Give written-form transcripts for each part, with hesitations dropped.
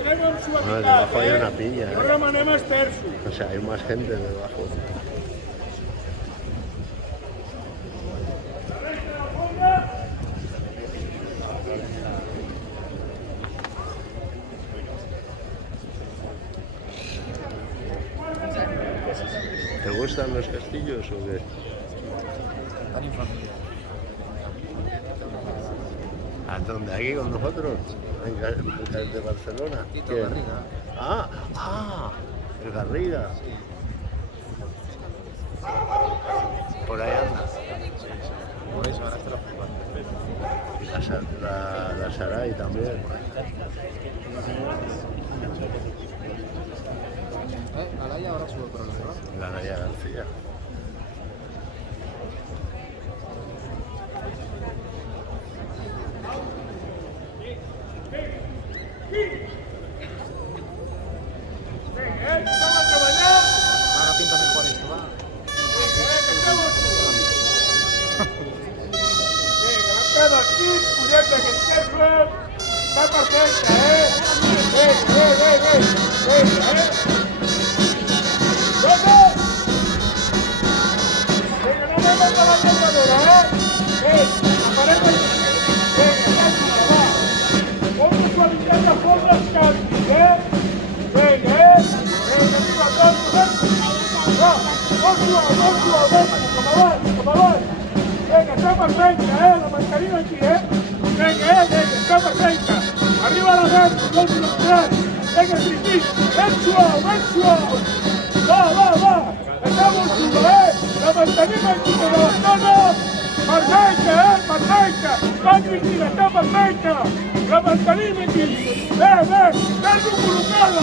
No, debajo hay una piña. No remanem els terços. O sea, hay más gente debajo. ¿Te gustan los castillos o qué? ¿A dónde? ¿Aquí con nosotros? ¿En de Barcelona? Tito ¿Quién? Garriga. El Garriga. Por ahí anda. Por eso ahora te lo pongo. Y la Saray también. Alaya ahora sube por el otro. La Naya García. Ahora pinta mejor esto, va. Cada equip, colleta que es cercle, va perfecte, Vinga, no anem amb la llançadora, aparem aquí. Vinga, va. Molta suavitat de fons dels canvis, Vinga, arriba, va, molt suau, cap avall. Vinga, està perfecte, la mantenim aquí, Vinga, està perfecte. Arriba la verd, dos il·lustrats. Vinga, Cristín, ben suau. Va. Està molt suau, la mantenim aquí tota l'estona. Perfecte. Va, Cristina, està perfecte. La mantenim aquí. Ben col·locada.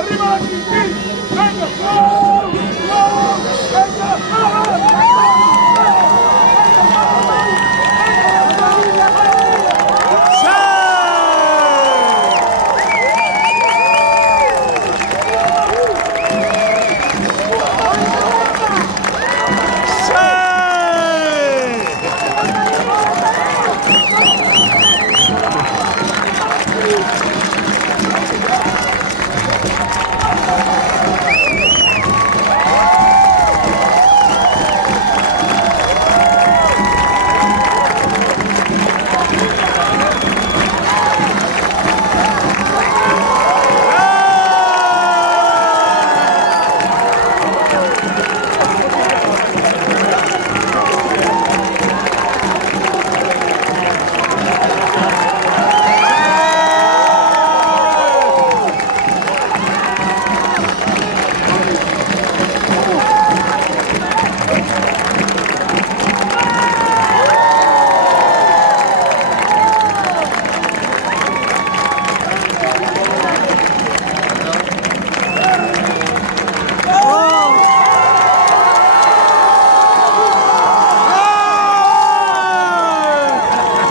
Arriba la Cristín. Vinga, suau. Vinga,